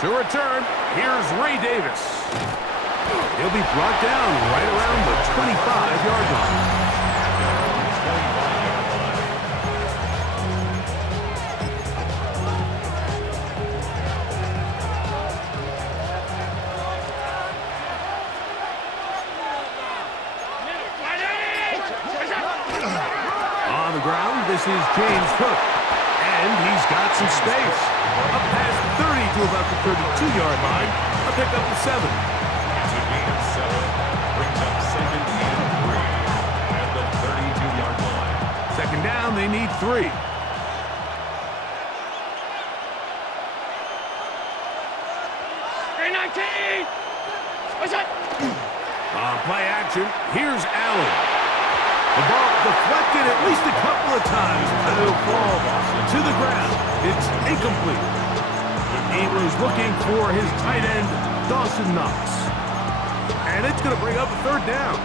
To return, here's Ray Davis. He'll be brought down right around the 25-yard line. On the ground, this is James Cook. And he's got some space. Up past 30 to about the 32-yard line. A pickup of 7. It's a gain of 7. Brings up 2nd and 3 at the 32-yard line. Second down, they need 3. On play action, here's Allen. The ball deflected at least a couple of times, and it'll fall to the ground. It's incomplete. He was looking for his tight end, Dawson Knox. And it's going to bring up a 3rd down.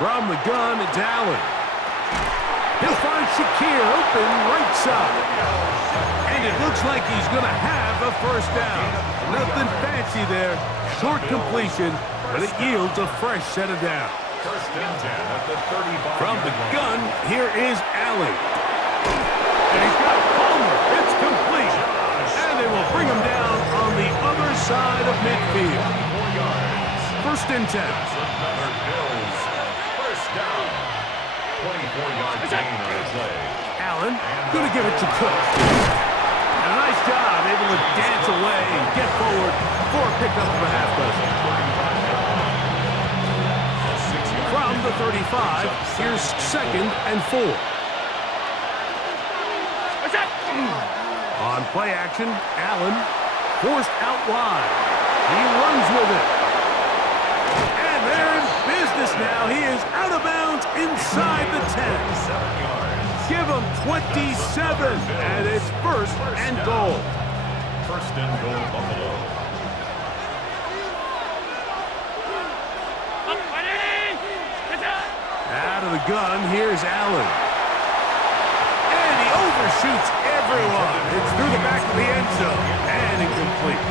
From the gun, it's Allen. He'll find Shakir open right side. And it looks like he's going to have a 1st down. Nothing fancy there. Short completion, but it yields a fresh set of downs. 1st and 10 at the 35. From the gun, here is Allen. And he's got Palmer. It's complete. And they will bring him down on the other side of midfield. 1st and 10. Bills. 1st down. 24-yard gain on the play. Allen going to give it to Cook. And a nice job, able to dance away and get forward for a pickup of a half dozen. From the 35, here's 2nd and 4. On play action, Allen forced out wide. He runs with it. And they're in business now. He is out of bounds inside the 10. Give him 27, and it's 1st and goal. 1st and goal, Buffalo. Out of the gun, here's Allen. And he overshoots everyone. It's through the back of the end zone, and incomplete.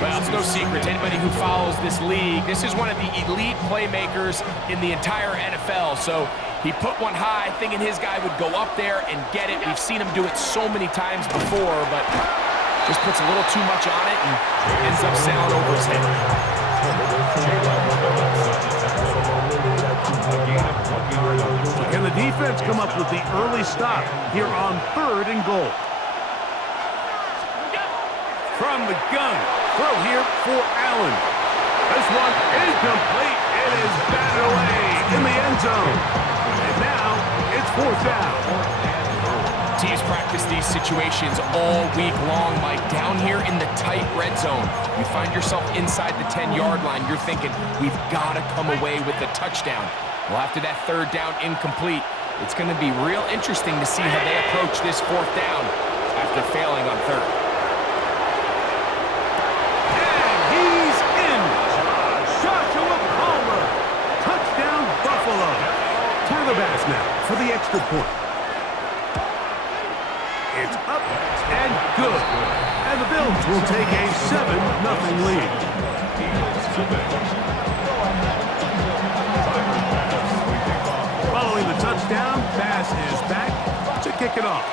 Well, it's no secret to anybody who follows this league. This is one of the elite playmakers in the entire NFL. So he put one high, thinking his guy would go up there and get it. We've seen him do it so many times before, but just puts a little too much on it and ends up sailing over his head. Can the defense come up with the early stop here on 3rd and goal? From the gun, throw here for Allen. This one incomplete. It is batted away in the end zone. And now it's 4th down. Teams practice these situations all week long, Mike. Down here in the tight red zone, you find yourself inside the 10-yard line. You're thinking, we've got to come away with a touchdown. Well, after that 3rd down incomplete, it's going to be real interesting to see how they approach this 4th down after failing on 3rd. And he's in. Joshua Palmer. Touchdown, Buffalo. Tyler Bass now for the extra point. It's up and good. And the Bills will take a 7-0 lead. Following the touchdown, Bass is back to kick it off.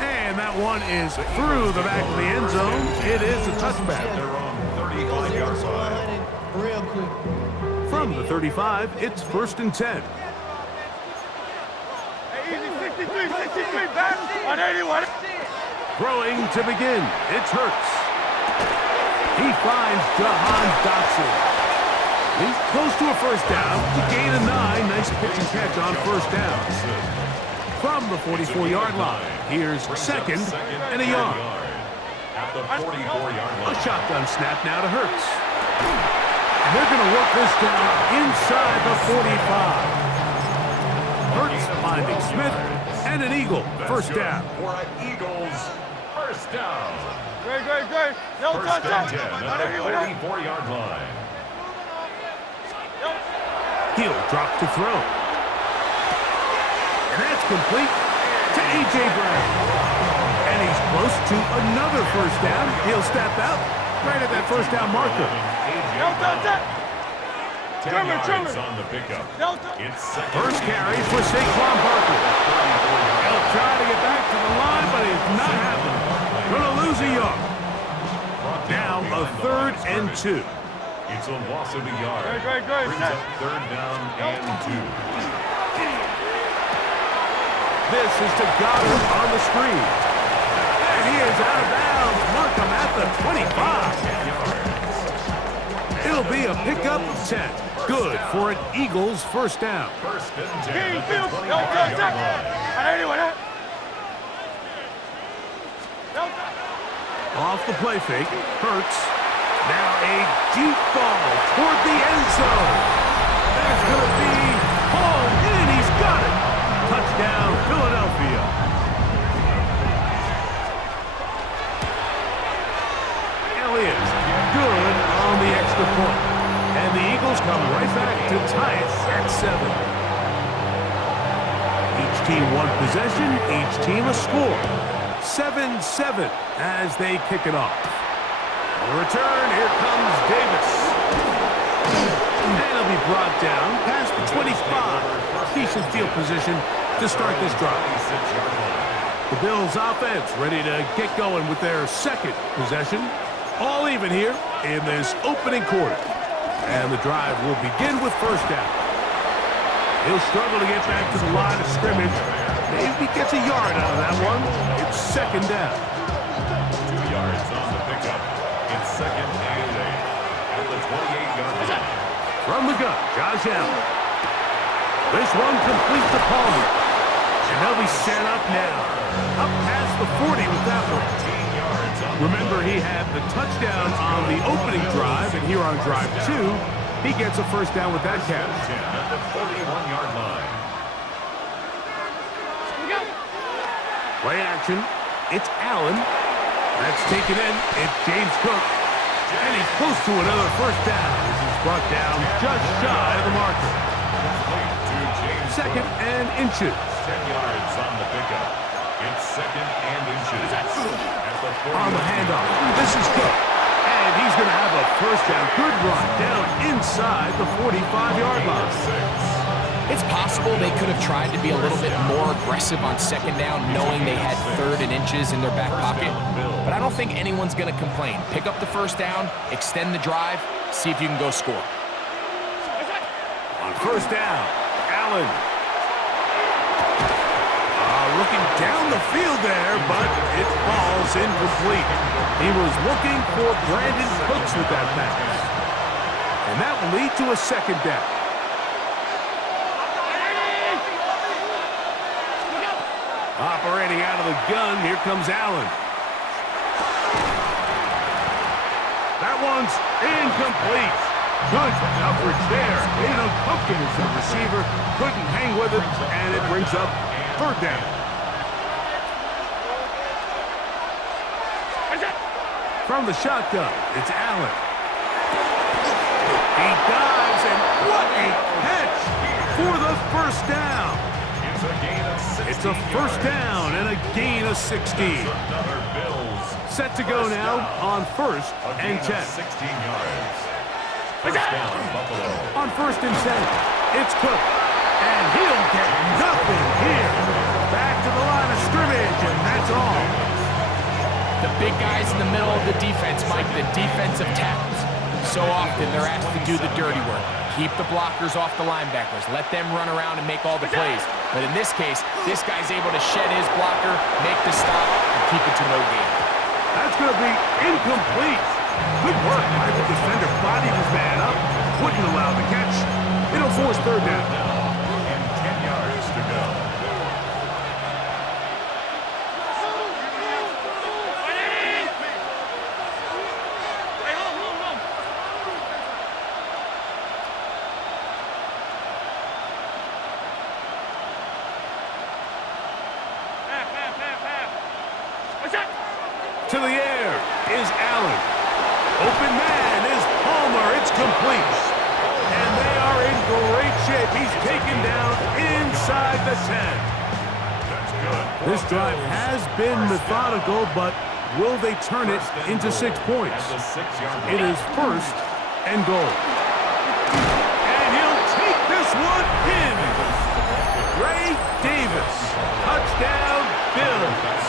And that one is through the back of the end zone. It is a touchback. From the 35, it's 1st and 10. Throwing to begin, it's Hurts. He finds Jahan Dotson. He's close to a 1st down to gain a 9. Nice pitch and catch on 1st down. From the 44-yard line, here's 2nd and a yard. A shotgun snap now to Hurts. And they're going to work this down inside the 45. Hurts finding Smith, and an Eagle, 1st down. For an Eagles, 1st down. Great. No 1st and 10 at the 44-yard line. He'll drop to throw. And that's complete to A.J. Brown. And he's close to another first down. He'll step out right at that first down marker. 10 yards on the pickup. It's second. First carry for Saquon Barkley. He'll try to get back to the line, but it's not happening. Going to lose a yard. Now a 3rd and 2. It's a loss of a yard. Great. Brings up 3rd down and 2. This is to Goddard on the screen. And he is out of bounds. Mark him at the 25. It'll be a pickup of 10. Good for an Eagles first down. First and 10 at the 25-yard line. Off the play fake. Hurts. Now a deep ball toward the end zone. That's going to be hauled in. He's got it. Touchdown, Philadelphia. Elliott, good on the extra point. And the Eagles come right back to tie it at 7. Each team one possession, each team a score. 7-7 as they kick it off. The return, here comes Davis. And he'll be brought down past the 25. Decent field position to start this drive. The Bills offense ready to get going with their second possession. All even here in this opening quarter. And the drive will begin with first down. He'll struggle to get back to the line of scrimmage. Maybe gets a yard out of that one. It's second down. 2 yards on the pickup. It's second and 8 at the 28-yard line. From the gun, Josh Allen. This one complete to Palmer. And they'll be set up now. Up past the 40 with that one. Remember, he had the touchdown on the opening drive, and here on drive 2, he gets a first down with that catch. At the 41-yard line. Play action. It's Allen. That's taken in. It's James Cook. And he's close to another first down as he's brought down just shy of the marker. Second and inches. 10 yards on the pickup. It's second and inches. On the handoff. This is Cook. And he's going to have a first down. Good run down inside the 45-yard line. It's possible they could have tried to be a little bit more aggressive on second down, knowing they had 3rd and inches in their back pocket. But I don't think anyone's going to complain. Pick up the first down, extend the drive, see if you can go score. On first down, Allen. Looking down the field there, but it falls incomplete. He was looking for Brandon Cooks with that pass. And that will lead to a second down. Operating out of the gun, here comes Allen. That one's incomplete. Good coverage there. Made it uncomfortable for the receiver. Couldn't hang with it, and it brings up third down. From the shotgun, it's Allen. He dives, and what a catch for the first down. It's a first down and a gain of 16. Set to go now on first and 10. 16 yards. First down, Buffalo. On first and 10, it's Cook. And he'll get nothing here. Back to the line of scrimmage, and that's all. The big guys in the middle of the defense, Mike, the defensive tackles. So often they're asked to do the dirty work. Keep the blockers off the linebackers. Let them run around and make all the plays. But in this case, this guy's able to shed his blocker, make the stop, and keep it to no gain. That's going to be incomplete. Good work by the defender. Bodied his man up. Wouldn't allow the catch. It'll force third down. And 10 yards to go. To the air is Allen. Open man is Palmer. It's complete. And they are in great shape. He's taken down inside the 10. This drive has been methodical, but will they turn it into 6 points? It is first and goal. And he'll take this one in. Ray Davis. Touchdown, Bills.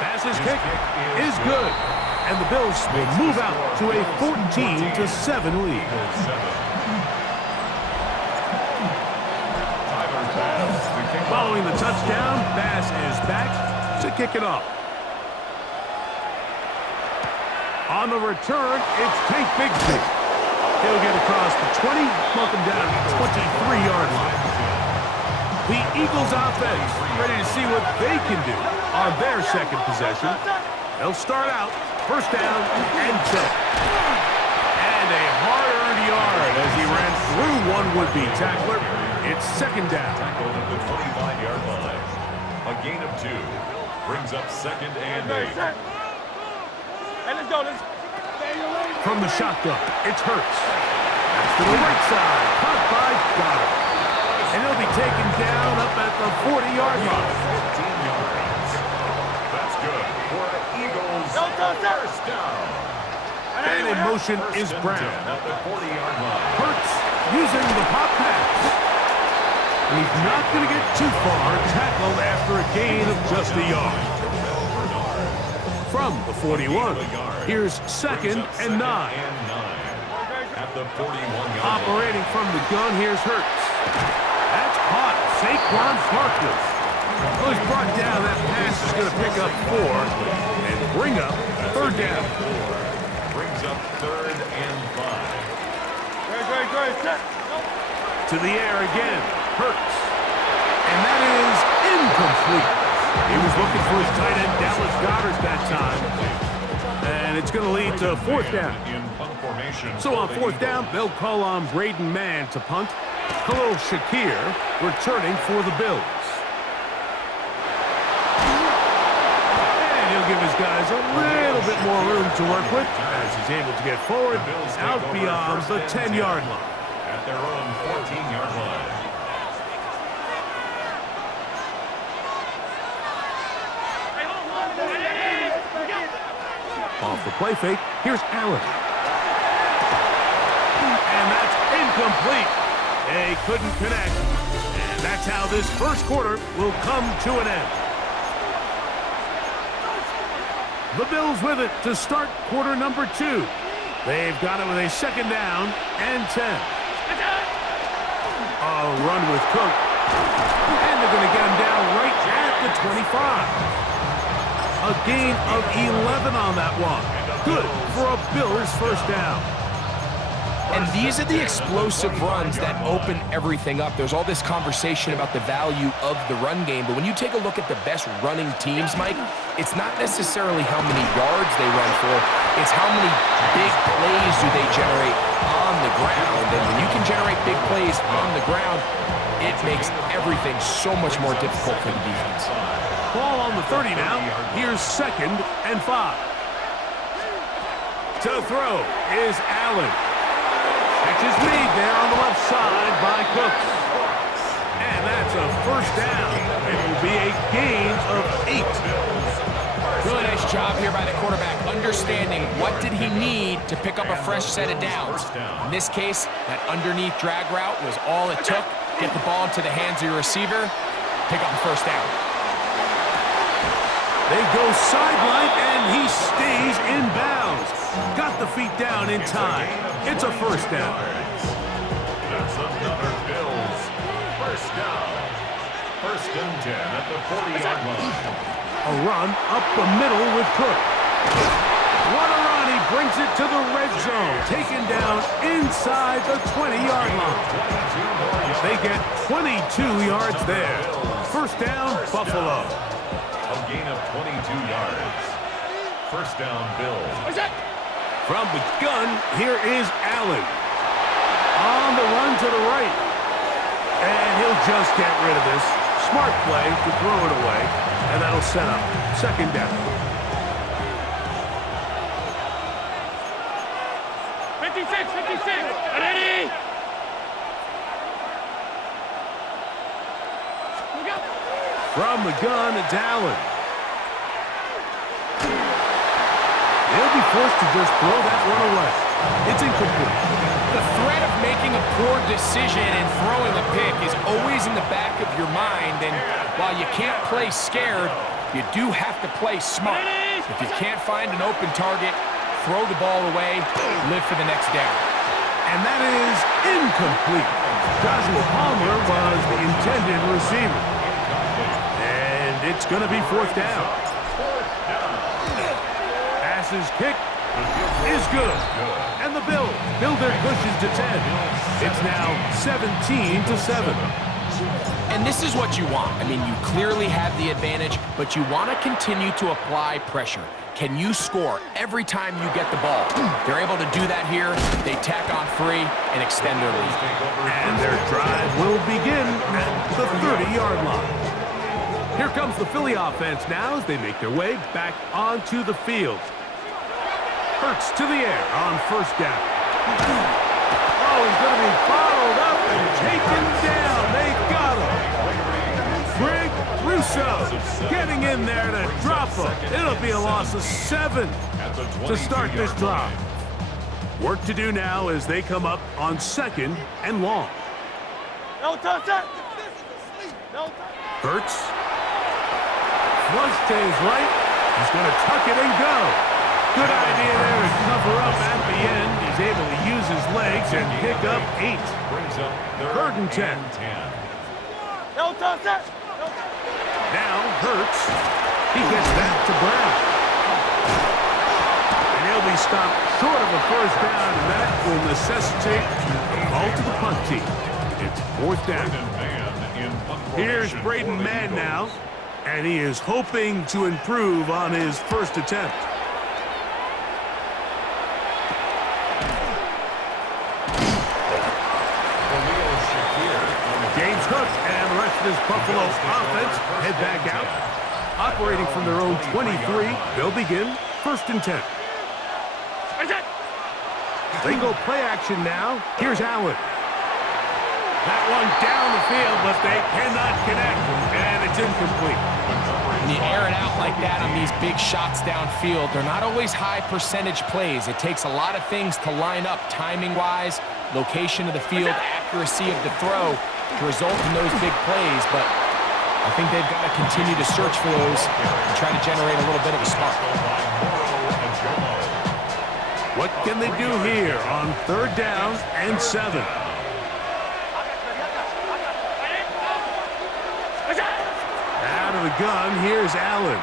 Pass's kick is good. And the Bills will move out to a 14-7 lead. Following the touchdown, Bass is back to kick it off. On the return, it's Tank Bigsby. He'll get across the 20, mark him down at the 23-yard line. The Eagles offense ready to see what they can do on their second possession. They'll start out first down and 10. And a hard-earned yard as he ran through one would-be tackler. It's second down. Tackled at the 25-yard line. A gain of 2 brings up second and 8. Hey, let's go. From the shotgun, it's Hurts. That's to the right side, caught by Goddard. And he'll be taken down up at the 40-yard line. 15 yards. That's good for an Eagles first down. And in motion is Brown. At the 40-yard line. Hurts using the pop pass. And he's not going to get too far, tackled after a gain of just a yard. From the 41, here's second and 9. At the 41-yard line. Operating from the gun, here's Hurts. That's caught. Saquon Barkley. Well, he's brought down. That pass is going to pick up 4 and bring up third down. Brings up third and 5. Great. To the air again. Hurts. And that is incomplete. He was looking for his tight end, Dallas Goddard, that time. And it's going to lead to fourth down. So on fourth down, they'll call on Braden Mann to punt. Khalil Shakir returning for the Bills. And he'll give his guys a little bit more room to work with as he's able to get forward out beyond the 10-yard line. At their own 14-yard line. Off the play fake, here's Allen. And that's incomplete. They couldn't connect. And that's how this first quarter will come to an end. The Bills with it to start quarter number 2. They've got it with a second down and 10. A run with Cook. And they're going to get him down right at the 25. A gain of 11 on that one. Good for a Bills first down. And these are the explosive runs that open everything up. There's all this conversation about the value of the run game, but when you take a look at the best running teams, Mike, it's not necessarily how many yards they run for, it's how many big plays do they generate on the ground. And when you can generate big plays on the ground, it makes everything so much more difficult for the defense. Ball on the 30 now. Here's second and 5. To throw is Allen. Catch is made there on the left side by Cooks. And that's a first down. It will be a gain of 8. Really nice job here by the quarterback, understanding what did he need to pick up a fresh set of downs. In this case, that underneath drag route was all it took. Get the ball into the hands of your receiver, pick up the first down. They go sideline, and he stays in bounds. Got the feet down in time. It's a first down. That's another Bills first down. First and 10 at the 40-yard line. A run up the middle with Cook. What a run. He brings it to the red zone. Taken down inside the 20-yard line. They get 22 yards there. First down, Buffalo. A gain of 22 yards. First down, Bills. From the gun, here is Allen. On the run to the right. And he'll just get rid of this. Smart play to throw it away. And that'll set up second down. 56. Ready? From the gun, it's Allen. He'll be forced to just throw that one away. It's incomplete. The threat of making a poor decision and throwing a pick is always in the back of your mind, and while you can't play scared, you do have to play smart. If you can't find an open target, throw the ball away, live for the next down. And that is incomplete. Joshua Palmer was the intended receiver. And it's going to be fourth down. Passes kick is good. And the Bills build their cushions to 10. It's now 17-7. And this is what you want. I mean, you clearly have the advantage, but you want to continue to apply pressure. Can you score every time you get the ball? They're able to do that here. They tack on 3 and extend their lead. And their drive will begin at the 30-yard line. Here comes the Philly offense now as they make their way back onto the field. Hurts to the air on first down. Oh, he's going to be bottled up and taken down. They got him. Greg Russo getting in there to drop him. It'll be a loss of 7 to start this drive. Work to do now as they come up on 2nd and long. No touch that. No touch. Hurts. Flush to his right. He's going to tuck it and go. Good idea there to cover up at the end. He's able to use his legs and pick up 8. Brings up 3rd and 10. No touch that. Now Hurts. He gets that to Brown. And he'll be stopped short of a first down, and that will necessitate a call to the punt team. It's 4th down. Here's Braden Mann now, and he is hoping to improve on his first attempt. James Cook and the rest of this Buffalo offense head back out. Operating from their own 23, they'll begin 1st and 10. They go play action now. Here's Allen. That one down the field, but they cannot connect, and it's incomplete. When you air it out like that on these big shots downfield, they're not always high percentage plays. It takes a lot of things to line up timing-wise, location of the field, accuracy of the throw to result in those big plays, but I think they've got to continue to search for those and try to generate a little bit of a spark. What can they do here on 3rd down and 7? Out of the gun, here's Allen.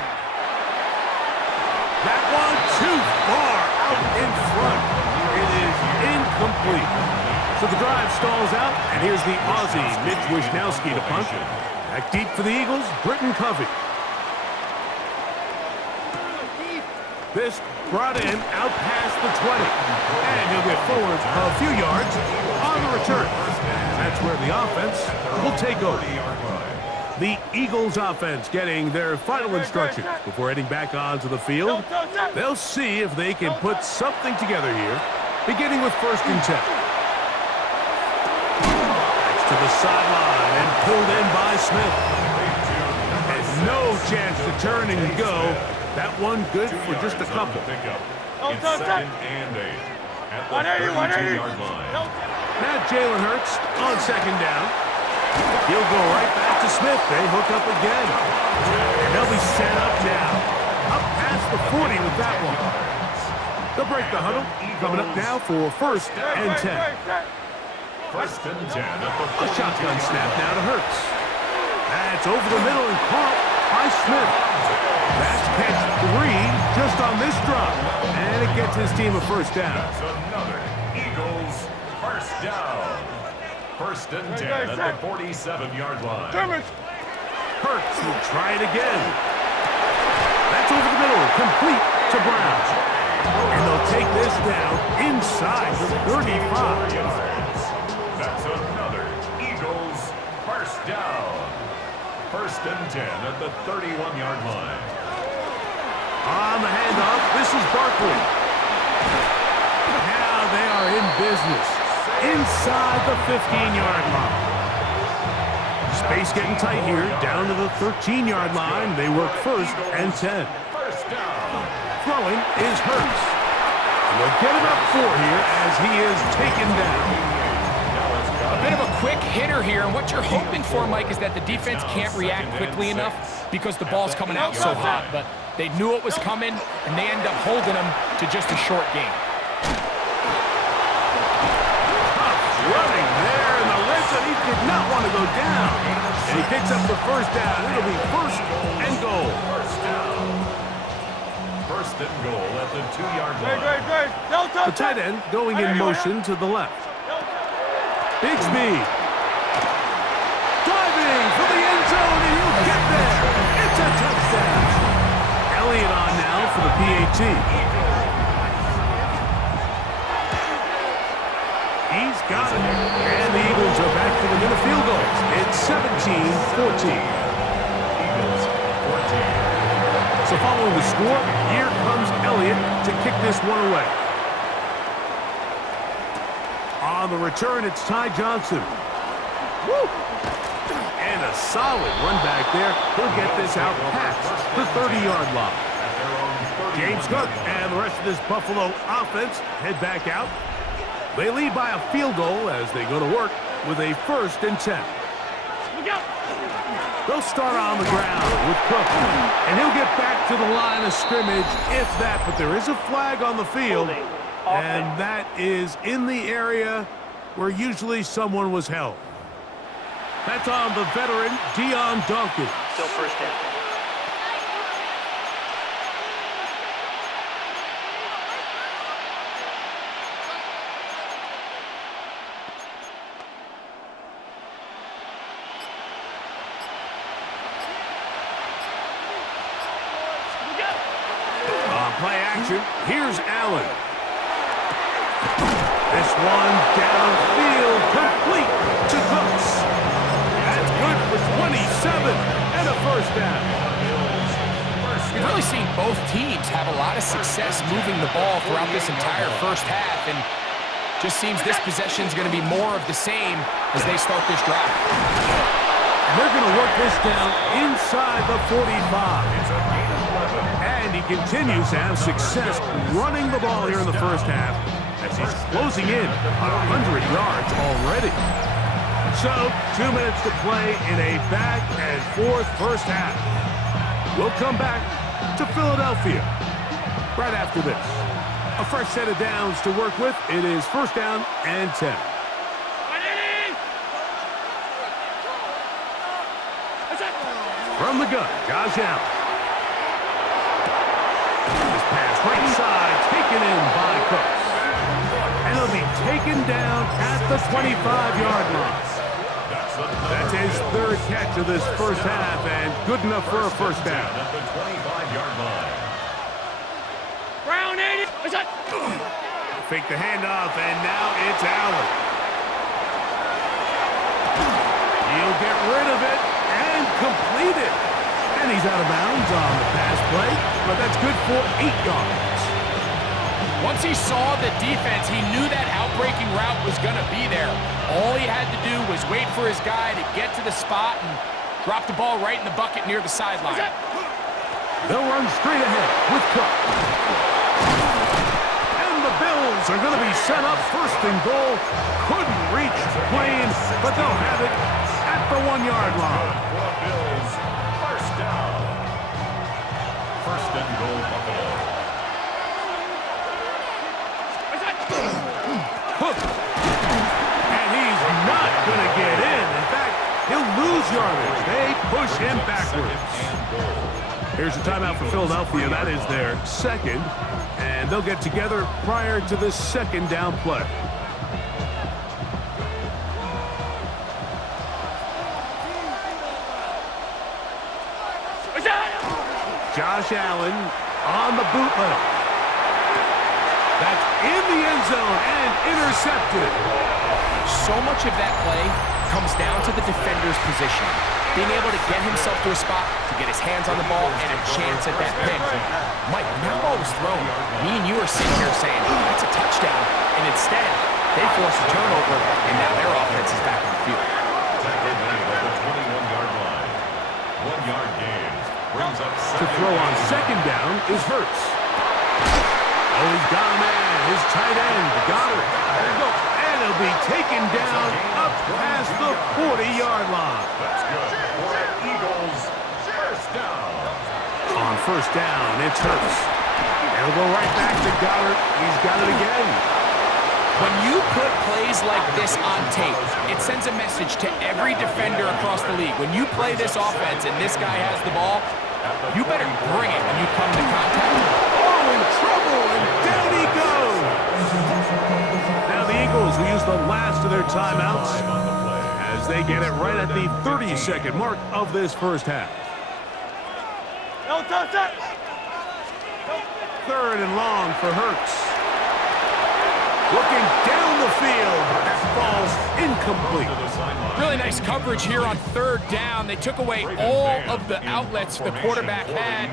That one too far out in front. It is incomplete. So the drive stalls out, and here's the Aussie, Mitch Wisnowski, to punt. Back deep for the Eagles, Britton Covey. This brought in out past the 20. And he'll get forward a few yards on the return. That's where the offense will take over. The Eagles offense getting their final instructions before heading back onto the field. They'll see if they can put something together here, beginning with 1st and 10. Next to the sideline and pulled in by Smith. And no chance to turn and go. That one good for just a couple. It's 2nd and 8 at the 32-yard line. Now Jalen Hurts on 2nd down. He'll go right back to Smith. They hook up again. And they'll be set up now. Up past the 40 with that one. They'll break the huddle. Coming up now for 1st and 10. 1st and 10 at the 42-yard line. A shotgun snap now to Hurts. That's over the middle and caught by Smith. That's catch 3 just on this drop. And it gets his team a first down. That's another Eagles first down. 1st and 10 at the 47-yard line. Hurts will try it again. That's over the middle, complete to Brown. And they'll take this down inside the 35. That's another Eagles first down. 1st and 10 at the 31-yard line. On the handoff, this is Barkley. Now they are in business inside the 15-yard line. Space getting tight here, down to the 13-yard line. They work 1st and 10. First down. Throwing is Hurts. And they'll get him up 4 here as he is taken down. A bit of a quick hitter here, and what you're hoping for, Mike, is that the defense can't react quickly enough because the ball's coming out so hot. But they knew it was coming, and they end up holding him to just a short game. Running there in the red zone. He did not want to go down. And he picks up the first down. It'll be 1st and goal. First down. 1st and goal at the 2-yard line. Great. No touch. The tight end going in motion to the left. Bigsby. Diving for the end zone, and he'll get there. It's a touchdown. Elliott on now for the PAT. He's got it. And the Eagles are back to within a field goal. It's 17-14. Eagles 14. So following the score, here comes Elliott to kick this one away. On the return, it's Ty Johnson. Woo! And a solid run back there. He'll get this out past the 30-yard line. James Cook and the rest of this Buffalo offense head back out. They lead by a field goal as they go to work with a 1st and 10. They'll start on the ground with Cook, and he'll get back to the line of scrimmage if that, but there is a flag on the field, and that is in the area where usually someone was held. That's on the veteran, Dion Dawkins. Still first down. Play action. Here's Allen. This one downfield, complete to Cooks. That's good for 27 and a 1st down. We've really seen both teams have a lot of success moving the ball throughout this entire first half, and just seems this possession is going to be more of the same as they start this drive. And they're going to work this down inside the 45. And he continues to have success running the ball here in the first half as he's closing in on 100 yards already. So, 2 minutes to play in a back-and-forth first half. We'll come back to Philadelphia right after this. A fresh set of downs to work with. It is 1st down and 10. From the gun, Josh Allen. This pass right side, taken in by Cooks. And he'll be taken down at the 25-yard line. That's his 3rd catch of this first half, and good enough for a 1st down. At the 25-yard line. Brown 80. Fake the handoff, and now it's Allen. He'll get rid of it and complete it. And he's out of bounds on the pass play, but that's good for 8 yards. Once he saw the defense, he knew that outbreaking route was going to be there. All he had to do was wait for his guy to get to the spot and drop the ball right in the bucket near the sideline. They'll run straight ahead with Cook. And the Bills are going to be set up 1st and goal. Couldn't reach the plane, but they'll have it at the 1-yard line. Bills, 1st down. 1st and goal, Buffalo. Cook. And he's not going to get in. In fact, he'll lose yardage. They push him backwards. Here's a timeout for Philadelphia. That is their 2nd. And they'll get together prior to the 2nd down play. Josh Allen on the bootleg. That's in the end zone and intercepted. So much of that play comes down to the defender's position. Being able to get himself to a spot, to get his hands on the ball, and a chance at that pick. Mike, when that ball was thrown, me and you are sitting here saying, that's a touchdown. And instead, they force a turnover, and now their offense is back on the field. throw on second down is Hurts. Oh, he's got a man. His tight end, Goddard. And he'll be taken down up past the 40-yard line. That's good for the Eagles. First down. On first down, it's Hurts. And he'll go right back to Goddard. He's got it again. When you put plays like this on tape, it sends a message to every defender across the league. When you play this offense and this guy has the ball, you better bring it when you come to contact. Oh, in trouble, and down he goes. Now the Eagles will use the last of their timeouts as they get it right at the 30-second mark of this first half. Third and long for Hurts. Looking down the field, that falls incomplete. Really nice coverage here on third down. They took away all of the outlets the quarterback had.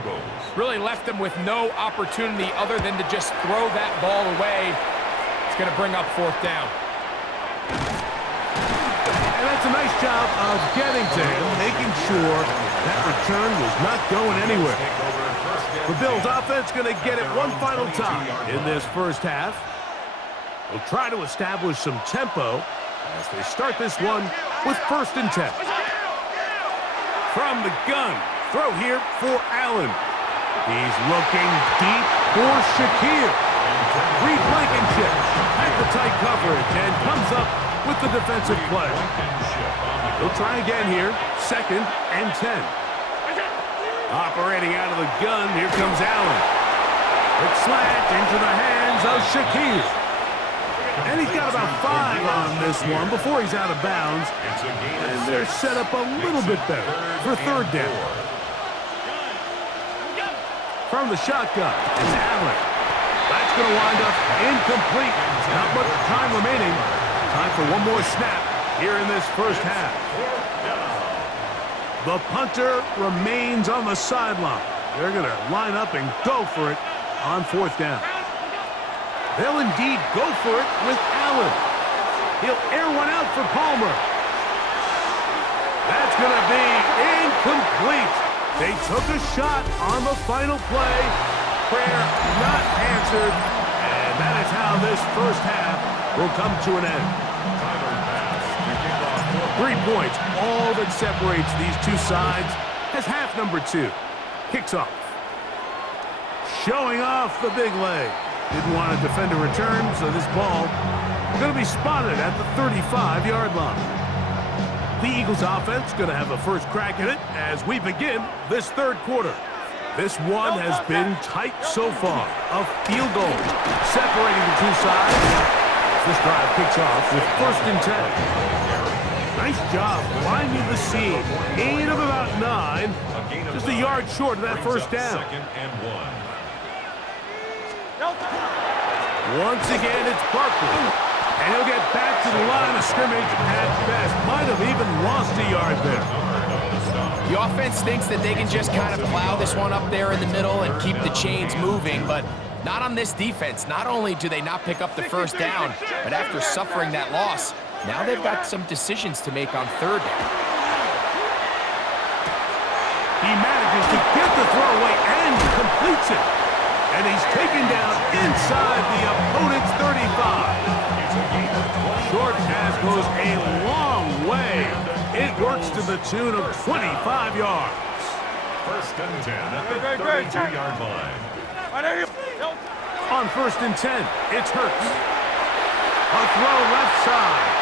Really left them with no opportunity other than to just throw that ball away. It's going to bring up fourth down. And that's a nice job of getting to him, making sure that return was not going anywhere. The Bills offense going to get it one final time in this first half. They'll try to establish some tempo as they start this one with 1st and 10. From the gun, throw here for Allen. He's looking deep for Shakir. Reed Blankenship had the tight coverage and comes up with the defensive play. He'll try again here, 2nd and 10. Operating out of the gun, here comes Allen. Quick slant into the hands of Shakir. And he's got about 5 on this one before he's out of bounds. And they're set up a little bit better for 3rd down. From the shotgun, it's Allen. That's going to wind up incomplete. Not much time remaining. Time for one more snap here in this first half. The punter remains on the sideline. They're going to line up and go for it on 4th down. They'll indeed go for it with Allen. He'll air one out for Palmer. That's going to be incomplete. They took a shot on the final play. Prayer not answered. And that is how this first half will come to an end. 3 points, all that separates these two sides as half number 2 kicks off. Showing off the big leg. Didn't want to defend a return, so this ball is going to be spotted at the 35-yard line. The Eagles offense going to have a first crack at it as we begin this 3rd quarter. This one has been tight so far. A field goal separating the two sides. This drive kicks off with 1st and 10. Nice job finding the seam. Gain of about 9. Just a yard short of that first down. Once again, it's Barkley. And he'll get back to the line of scrimmage at best. Might have even lost a yard there. The offense thinks that they can just kind of plow this one up there in the middle and keep the chains moving, but not on this defense. Not only do they not pick up the first down, but after suffering that loss, now they've got some decisions to make on 3rd down. He manages to get the throw away and completes it. And he's taken down inside the opponent's 35. Short pass goes a long way. It works to the tune of 25 yards. 1st and 10 at the 32-yard line. On 1st and 10, it's Hurts. A throw left side.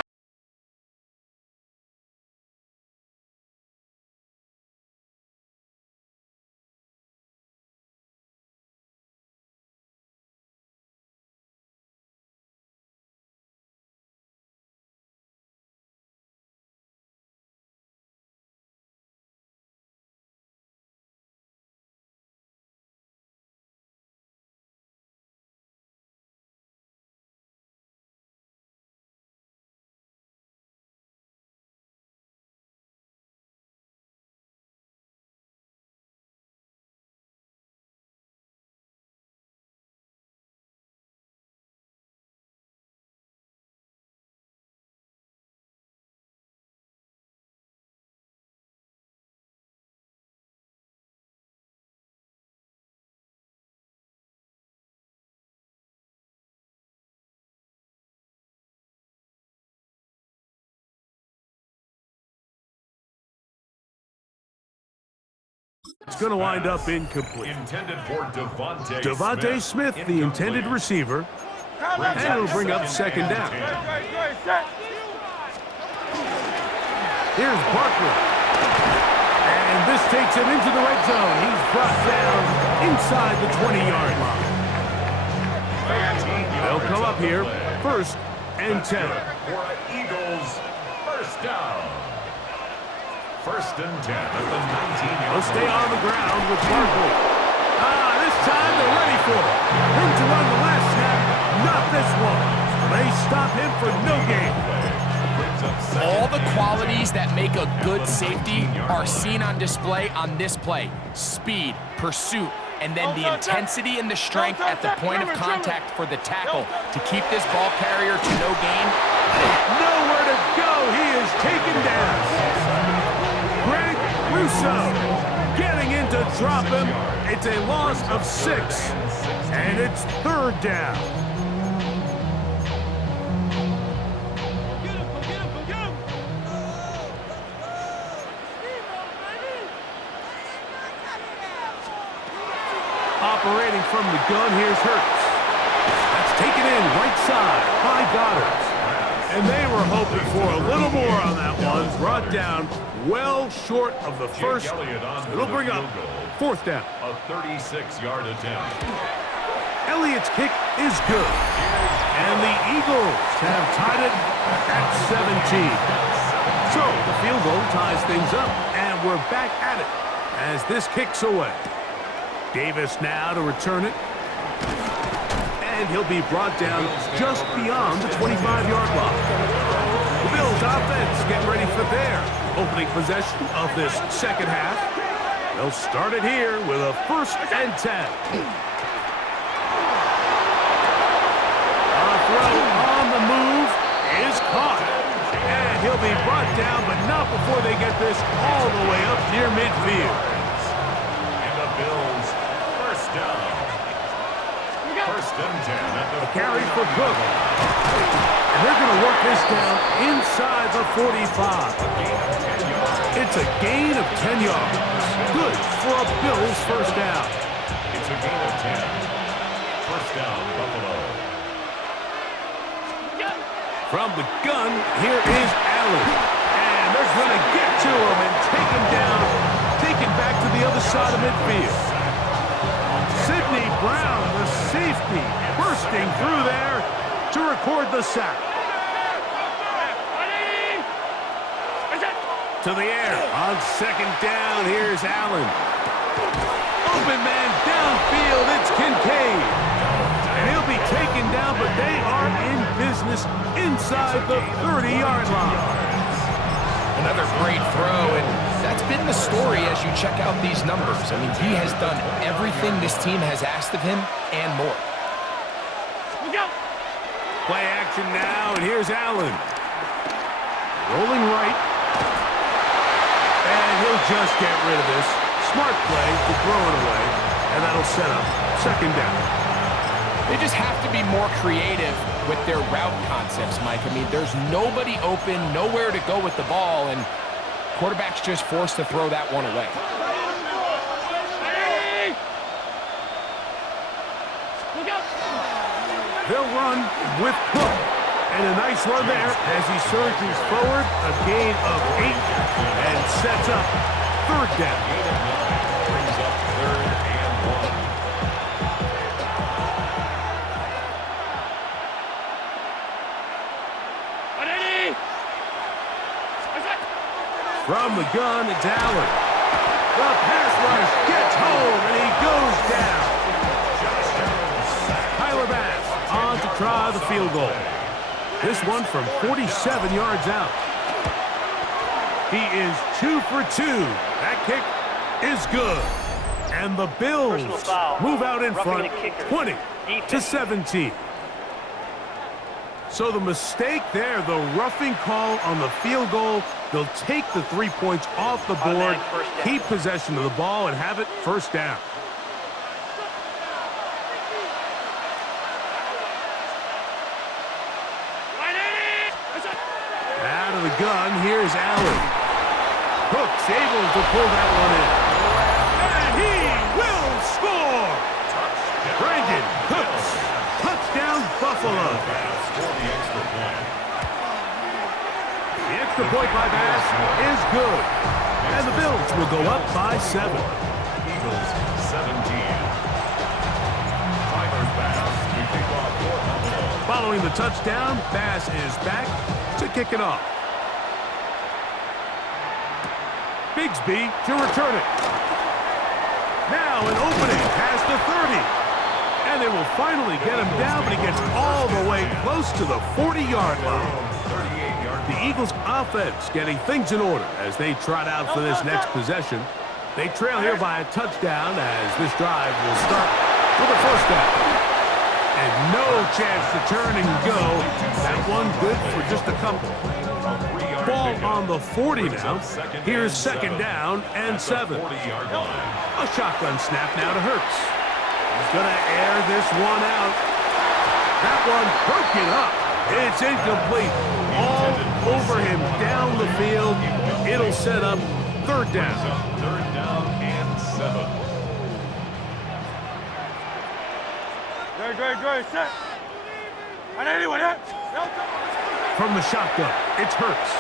It's going to wind up incomplete. Intended for Devontae Smith, the intended receiver. And it'll bring up second down. Here's Barkley. And this takes him into the red zone. He's brought down inside the 20-yard line. They'll come up here, 1st and 10. For Eagles, first down. 1st and 10 at the 19-yard line. They'll stay on the ground with Barkley. This time they're ready for it. Room to run the last snap. Not this one. They stop him for no gain. All the qualities that make a good safety are seen on display on this play. Speed, pursuit, and then the intensity and the strength at the point of contact for the tackle to keep this ball carrier to no gain. Nowhere to go. He is taken down. Greg Russo getting in to drop him. It's a loss of 6, and it's 3rd down. Operating from the gun, here's Hurts. That's taken in right side by Goddard. And they were hoping for a little more on that one. Brought down well short of the first. It'll bring up 4th down. A 36-yard attempt. Elliott's kick is good. And the Eagles have tied it at 17. So the field goal ties things up. And we're back at it as this kicks away. Davis now to return it. And he'll be brought down just beyond the 25-yard line. The Bills offense getting ready for their opening possession of this second half. They'll start it here with a 1st and 10. A throw on the move is caught. And he'll be brought down, but not before they get this all the way up near midfield. And the Bills, first down. 1st and 10 at the carry for Cook. And they're going to work this down inside the 45. It's a gain of 10 yards. Good for a Bills first down. It's a gain of 10. First down, Buffalo. From the gun, here is Allen. And they're going to get to him and take him down. Take him back to the other side of midfield. Sidney Brown, the safety, bursting through there to record the sack. To the air on 2nd down. Here's Allen. Open man downfield. It's Kincaid. And he'll be taken down, but they are in business inside the 30-yard line. Another great throw, and that's been the story as you check out these numbers. I mean, he has done everything this team has asked of him and more. Play action now, and here's Allen. Rolling right. And he'll just get rid of this. Smart play to throw it away, and that'll set up 2nd down. They just have to be more creative with their route concepts, Mike. I mean, there's nobody open, nowhere to go with the ball, and quarterback's just forced to throw that one away. They'll run with Cook. And a nice run there as he surges forward. A gain of 8 and sets up 3rd down. Brings up 3rd and 1. From the gun, it's Allen. The pass rush gets home, and he goes down. Tyler Bass on to try the field goal. This one from 47 yards out. He is 2 for 2. That kick is good. And the Bills move out in front 20-17. So the mistake there, the roughing call on the field goal, they'll take the 3 points off the board, keep possession of the ball, and have it 1st down. Out of the gun, here's Allen. Cook's able to pull that one in. Buffalo. The extra point by Bass is good. And the Bills will go up by 7. Eagles 17. Tyler Bass to kick off for Buffalo. Following the touchdown, Bass is back to kick it off. Bigsby to return it. Now an opening past the 30. And they will finally get him down, but he gets all the way close to the 40-yard line. The Eagles offense getting things in order as they trot out for this next possession. They trail here by a touchdown as this drive will start with a first down. And no chance to turn and go. That one good for just a couple. Ball on the 40 now. Here's second down and 7. A shotgun snap now to Hurts. He's going to air this one out. That one broken up. It's incomplete. All over him down the field. It'll set up third down. Third down and 7. Great, set. And anyone, From the shotgun, it's Hurts.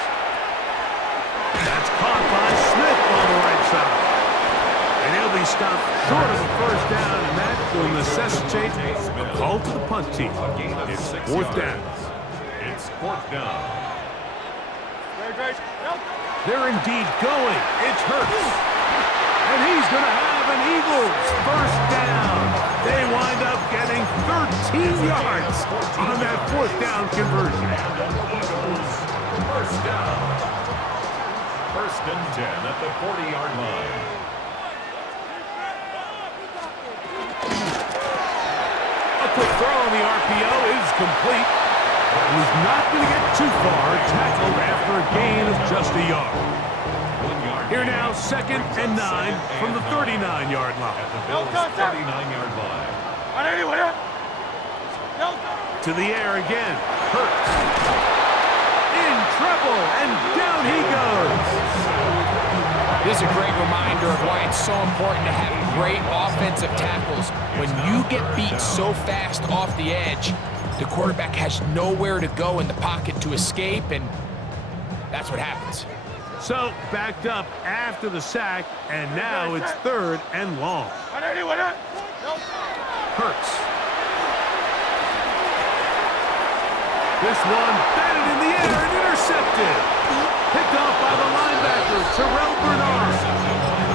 That's caught by Smith on the right side. And he'll be stopped short of a first down, and that will necessitate a call to the punt team. It's fourth down. It's fourth down. They're indeed going. It's Hurts. And he's going to have an Eagles first down. They wind up getting 13 yards on that fourth down conversion. First down. First and 10 at the 40-yard line. A quick throw on the RPO is complete. He's not going to get too far, tackled after a gain of just a yard. Here now, second and 9 from the 39-yard line. At the Bills' 39-yard line. To the air again. Hurts. In trouble, and down he goes. This is a great reminder of why it's so important to have great offensive tackles. When you get beat so fast off the edge, the quarterback has nowhere to go in the pocket to escape, and that's what happens. So, backed up after the sack, and now it's third and long. Hurts. This one batted in the air and intercepted. Picked off by the linebacker, Terrell Bernard.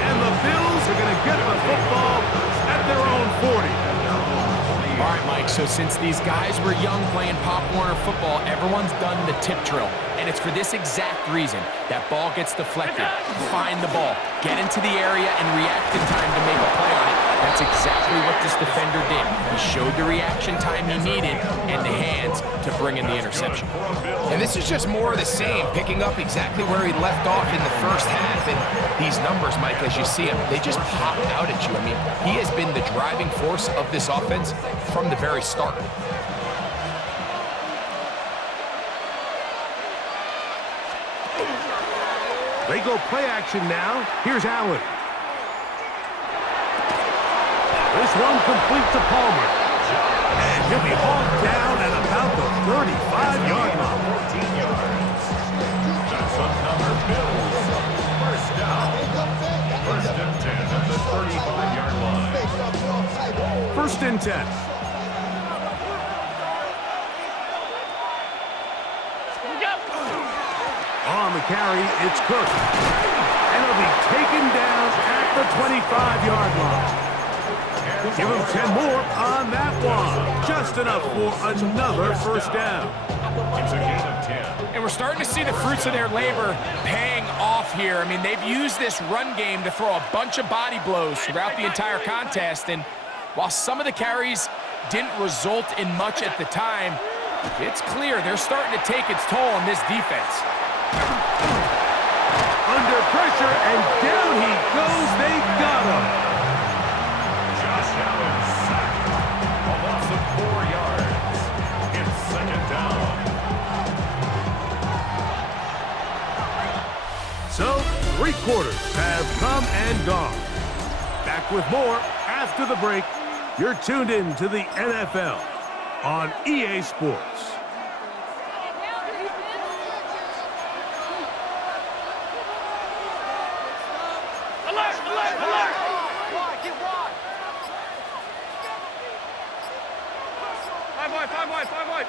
And the Bills are going to get the football at their own 40. All right, Mike, so since these guys were young playing Pop Warner football, everyone's done the tip drill. And it's for this exact reason. That ball gets deflected. Find the ball. Get into the area and react in time to make a play on it. That's exactly what this defender did. He showed the reaction time he needed and the hands to bring in the interception. And this is just more of the same, picking up exactly where he left off in the first half. And these numbers, Mike, as you see them, they just pop out at you. I mean, he has been the driving force of this offense from the very start. They go play action now. Here's Allen. This one complete to Palmer. And he'll be hauled down at about the 35-yard line. 14 yards. That's another Bills. First down. First and 10 at the 35-yard line. First and 10. On the carry, it's Cook. And he'll be taken down at the 25-yard line. Give him 10 more on that one. Just enough for another first down. It's a gain of 10. And we're starting to see the fruits of their labor paying off here. I mean, they've used this run game to throw a bunch of body blows throughout the entire contest. And while some of the carries didn't result in much at the time, it's clear they're starting to take its toll on this defense. Under pressure, and down he goes. They got him. Josh Allen sacked. A loss of 4 yards. It's second down. So, 3 quarters have come and gone. Back with more after the break. You're tuned in to the NFL. on EA Sports. Alert! Alert! Alert! Five wide.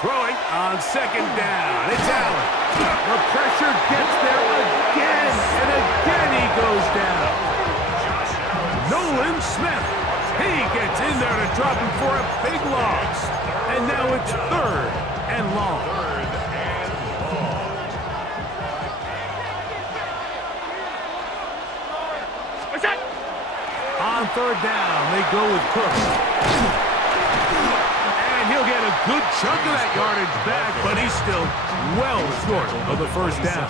Throwing on second down. It's Allen. The pressure gets there again, and again he goes down. Nolan Smith. He gets in there to drop him for a big loss. And now it's third and long. On third down, they go with Cook. And he'll get a good chunk of that yardage back, but he's still well short of the first down.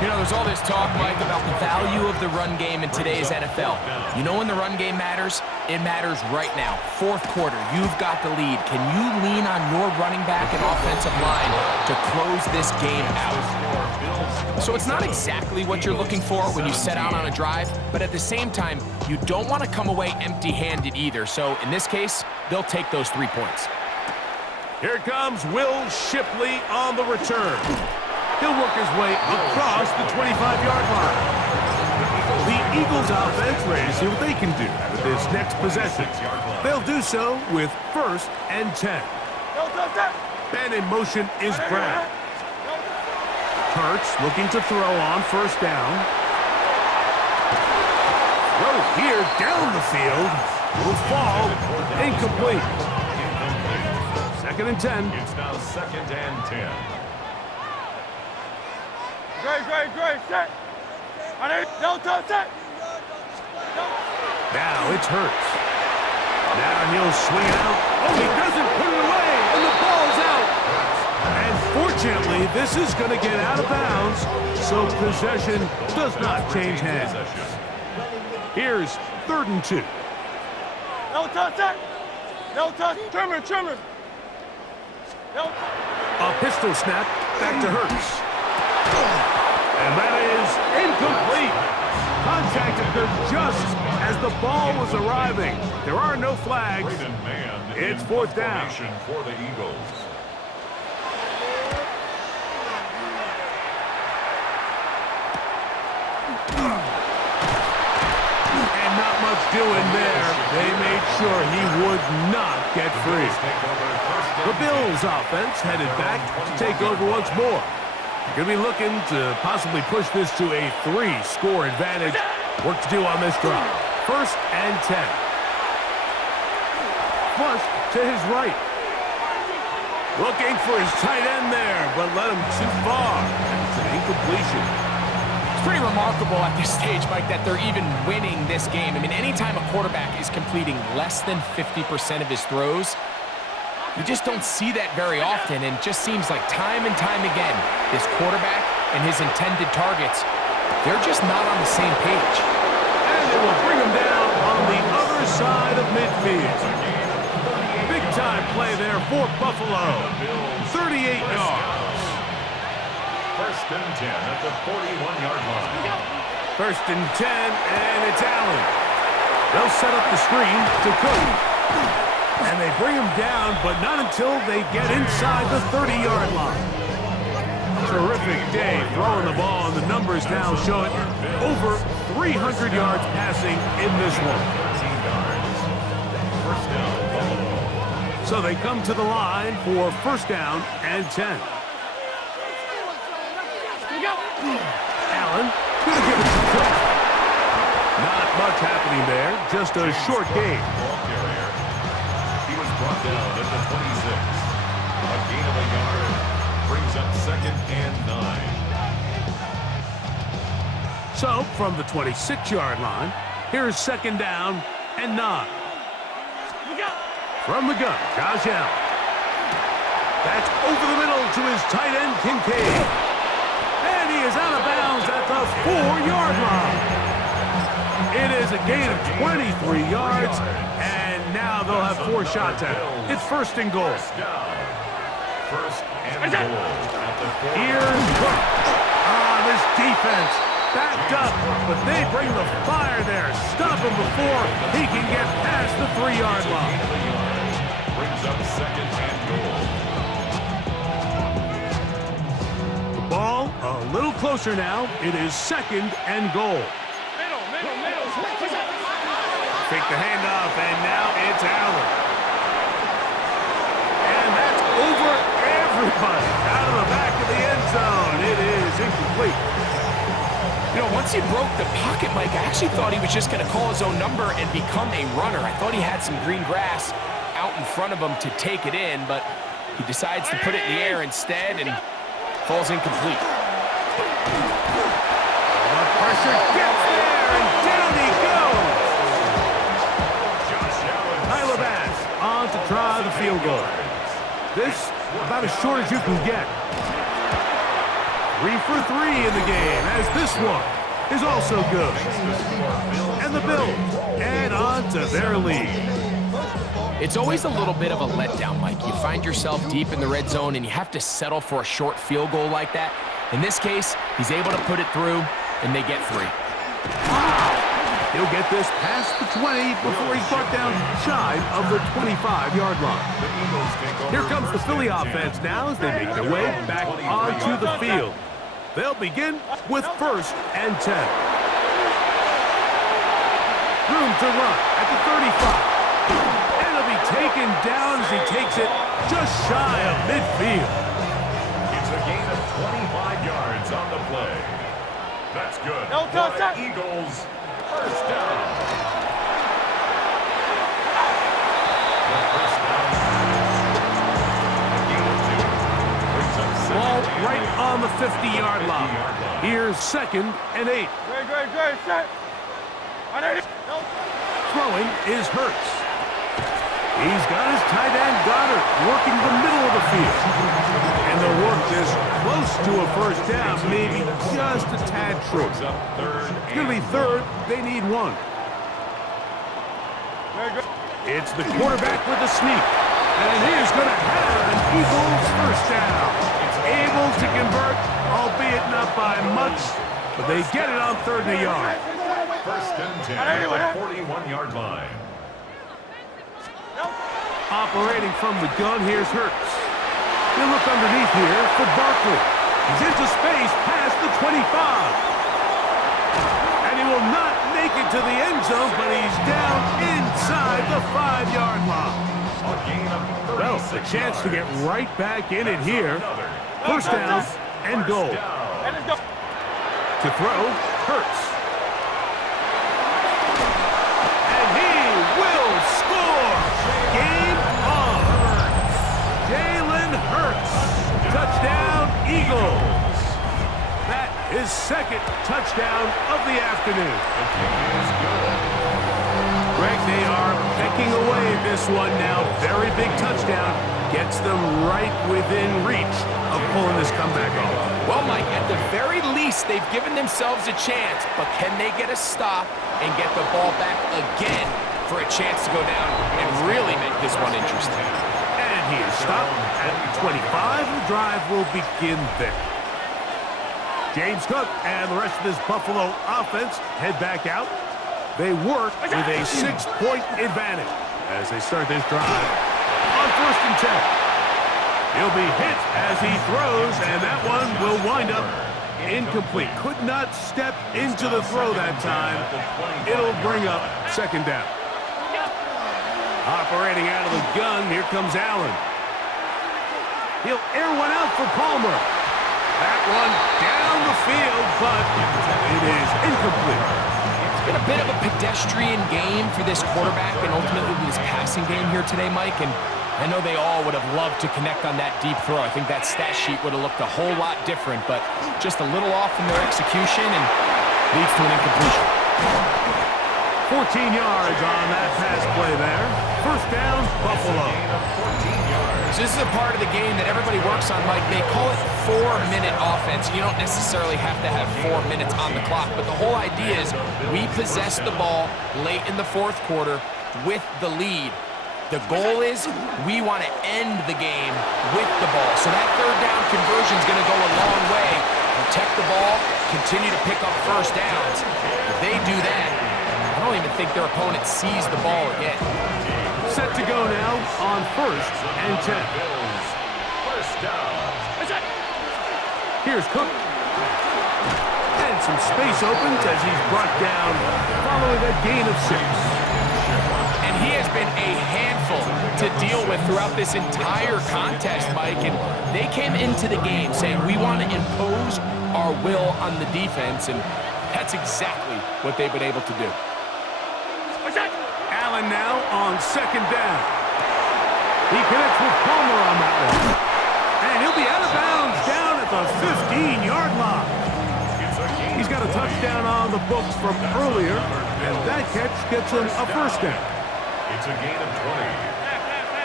You know, there's all this talk, Mike, about the value of the run game in today's NFL. You know when the run game matters? It matters right now. Fourth quarter, you've got the lead. Can you lean on your running back and offensive line to close this game out? So it's not exactly what you're looking for when you set out on a drive, but at the same time, you don't want to come away empty-handed either. So in this case, they'll take those 3 points. Here comes Will Shipley on the return. He'll work his way across the 25-yard line. The Eagles offense ready to see what they can do with this next possession. They'll do so with 1st and 10. And in motion is Brown. Hurts looking to throw on 1st down. Throw here down the field. Will fall. Incomplete. 2nd and 10. It's now 2nd and 10. Great. Set. Delta, set. Now it's Hurts. Now he'll swing it out. Oh, he doesn't put it away, and the ball's out. And fortunately, this is going to get out of bounds, so possession does not change hands. Here's 3rd and 2. No touch, set. No touch. Trimmer. No. A pistol snap back to Hurts. And that is incomplete. Contact occurred just as the ball was arriving. There are no flags. It's 4th down. For the Eagles. And not much doing there. They made sure he would not get free. The Bills offense headed back to take over once more. Going to be looking to possibly push this to a 3-score advantage. Work to do on this drive. 1st and 10. Flush to his right. Looking for his tight end there, but led him too far. It's an incompletion. It's pretty remarkable at this stage, Mike, that they're even winning this game. I mean, anytime a quarterback is completing less than 50% of his throws, you just don't see that very often, and it just seems like time and time again, this quarterback and his intended targets, they're just not on the same page. And they will bring him down on the other side of midfield. Big-time play there for Buffalo. 38 yards. 1st and 10 at the 41-yard line. 1st and 10, and it's Allen. They'll set up the screen to Cook. And they bring him down, but not until they get inside the 30-yard line. Terrific day throwing the ball, and the numbers now show it over 300 yards passing in this one. So they come to the line for 1st down and 10. Allen going to give it to Cook. Not much happening there, just a short game. Brought down at the 26. A gain of a yard. Brings up 2nd and 9. So, from the 26-yard line, here's 2nd down and 9. From the gun, Josh Allen. That's over the middle to his tight end, Kincaid. And he is out of bounds at the 4-yard line. It is a gain of 23 yards, and now they'll have 4 shots at it. It's 1st and goal. 1st and goal at the 4. Here's Cook. This defense backed up, but they bring the fire there. Stop him before he can get past the 3-yard line. Brings up second and goal. The ball a little closer now. It is second and goal. Middle. Take the handoff, and now it's Allen. And that's over everybody. Out of the back of the end zone. It is incomplete. You know, once he broke the pocket, Mike, I actually thought he was just going to call his own number and become a runner. I thought he had some green grass out in front of him to take it in, but he decides to put it in the air instead and falls incomplete. The pressure gets there, and down he goes. Tyler Bass on to try the field goal. This about as short as you can get. 3 for 3 in the game, as this one is also good. And the Bills add on to their lead. It's always a little bit of a letdown, Mike. You find yourself deep in the red zone and you have to settle for a short field goal like that. In this case, he's able to put it through, and they get 3. He'll get this past the 20 before he's brought down shy of the 25-yard line. Here comes the Philly offense now as they make their way back onto the field. They'll begin with 1st and 10. Room to run at the 35. And he'll be taken down as he takes it just shy of midfield. It's a gain of 25 yards on the play. That's good. No For touchdown. the Eagles, first down. The first down. A gain of 2. Brings up second Ball and right 8. on the 50-yard line. Here's 2nd and 8. Great, set. Throwing is Hurts. He's got his tight end Goddard working the middle of the field. And they'll work this close to a first down, maybe just a tad short. Brings up third It's going to be 3rd. They need 1. It's the quarterback with the sneak. And he's going to have an Eagles first down. Able to convert, albeit not by much, but they get it on 3rd and a yard. First and 10 at the 41-yard line. Operating from the gun, here's Hurts. He'll look underneath here for Barkley. He's into space past the 25. And he will not make it to the end zone, but he's down inside the 5-yard line. A gain of 36 Well, a chance to get right back in it here. First down and goal. To throw, Hurts. And he will score. Game on. Jalen Hurts. Touchdown, Eagles. That is 2nd touchdown of the afternoon. Greg, they are pecking away at this one now. Very big touchdown. Gets them right within reach of pulling this comeback off. Well, Mike, at the very least, they've given themselves a chance, but can they get a stop and get the ball back again for a chance to go down and really make this one interesting? And he is stopped at 25. The drive will begin there. James Cook and the rest of this Buffalo offense head back out. They work with a 6-point advantage as they start this drive on 1st and 10. He'll be hit as he throws, and that one will wind up incomplete. Could not step into the throw that time. It'll bring up 2nd down. Operating out of the gun, here comes Allen. He'll air one out for Palmer. That one down the field, but it is incomplete. It's been a bit of a pedestrian game for this quarterback and ultimately this passing game here today, Mike, and I know they all would have loved to connect on that deep throw. I think that stat sheet would have looked a whole lot different, but just a little off in their execution and leads to an incompletion. 14 yards on that pass play there. First down, Buffalo. So this is a part of the game that everybody works on, Mike. They call it 4-minute offense. You don't necessarily have to have 4 minutes on the clock, but the whole idea is we possess the ball late in the 4th quarter with the lead. The goal is we want to end the game with the ball. So that 3rd down conversion is going to go a long way protect the ball, continue to pick up first downs. If they do that, I don't even think their opponent sees the ball again. Set to go now on 1st and 10. Bills. First down. Here's Cook. And some space opens as he's brought down following a gain of 6. And he has been a handful to deal with throughout this entire contest, Mike. And they came into the game saying, we want to impose our will on the defense. And that's exactly what they've been able to do. Allen now on 2nd down. He connects with Palmer on that one. And he'll be out of bounds down at the 15-yard line. He's got a touchdown on the books from earlier, and that catch gets him a first down. It's a gain of 20.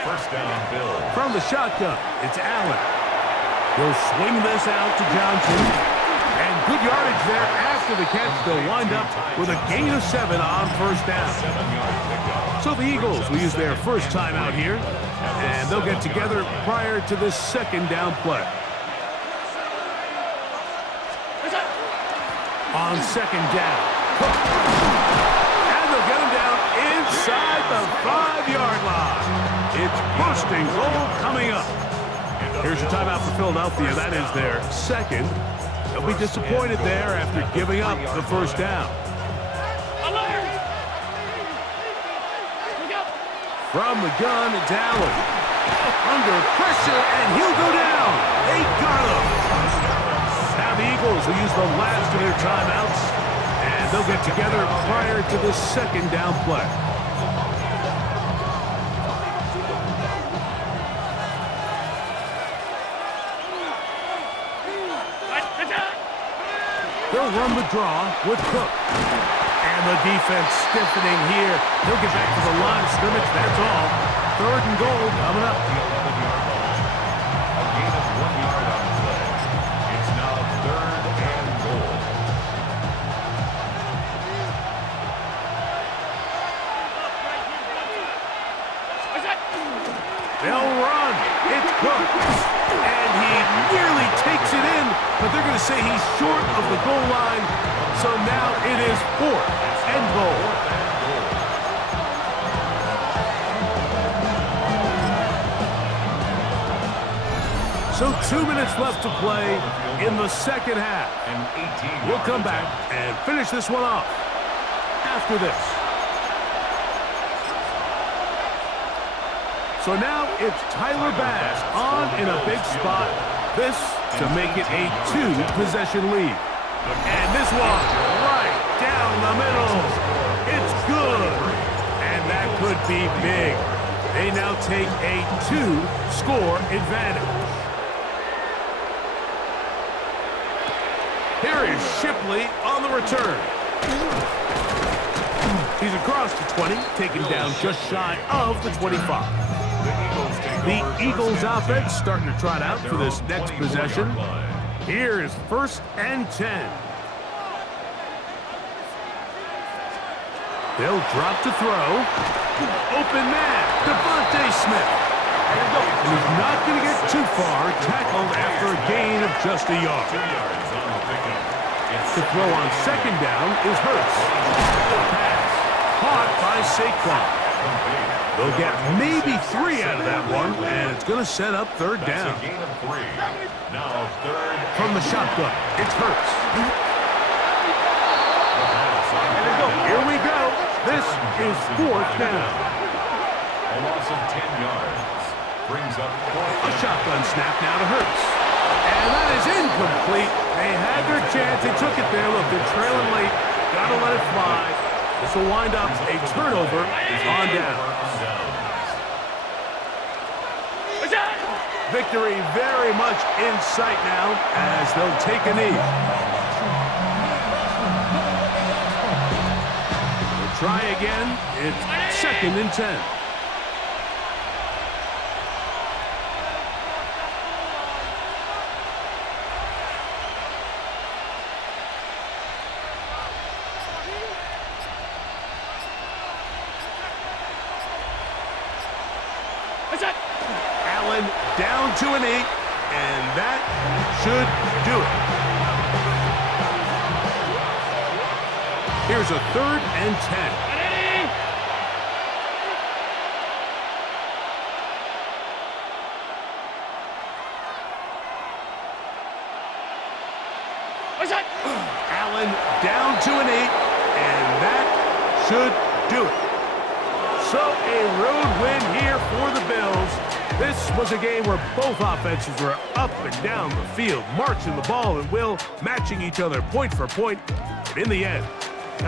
First down, Bills. From the shotgun, it's Allen. He'll swing this out to Johnson. And good yardage there after the catch. They'll wind up with a gain of 7 on first down. 7-yard pickup. So the Eagles will use their first time out here, and they'll get together prior to this 2nd down play. On 2nd down, Cook. And they'll get him down inside the 5-yard line. It's first and goal coming up. Here's your timeout for Philadelphia. That is their 2nd. They'll be disappointed there after giving up the first down. From the gun, it's Allen. Under pressure, and he'll go down. They got him. Now the Eagles will use the last of their timeouts, and they'll get together prior to the 2nd down play. They'll run the draw with Cook. And the defense stiffening here. He'll get back to the line of scrimmage. That's all. 3rd and goal coming up. The 11-yard line. A gain of 1 yard on the play. It's now 3rd and goal. They'll run. It's Cook. And he nearly takes it in, but they're going to say he's short of the goal line. So now it is 4th and goal. So 2 minutes left to play in the 2nd half. We'll come back and finish this one off after this. So now it's Tyler Bass on in a big spot. This to make it a 2-possession lead. And this one right down the middle. It's good. And that could be big. They now take a 2-score advantage. Here is Shipley on the return. He's across the 20, taken down just shy of the 25. The Eagles offense starting to trot out for this next possession. Here is 1st and 10. They'll drop to throw. Open man, Devontae Smith. And he's not going to get too far, tackled after a gain of just a yard. 2 yards on the pickup. The throw on 2nd down is Hurts. Pass caught by Saquon. They'll get maybe 3 out of that one, and it's going to set up 3rd down. That's a gain of 3. Now 3rd. From the shotgun, it's Hurts. Here we go. This is 4th down. A loss of 10 yards. Brings up 4th. A shotgun snap now to Hurts. And that is incomplete. They had their chance. They took it there. Look, they're trailing late. Got to let it fly. This will wind up a turnover on down. Victory very much in sight now as they'll take a knee. They'll try again. It's 2nd and 10. Allen down to a knee, and that should do it. Here's a 3rd and 10. Allen down to an 8, and that should do it. So a road win here for the Bills. This was a game where both offenses were up and down the field, marching the ball and matching each other point for point. But in the end,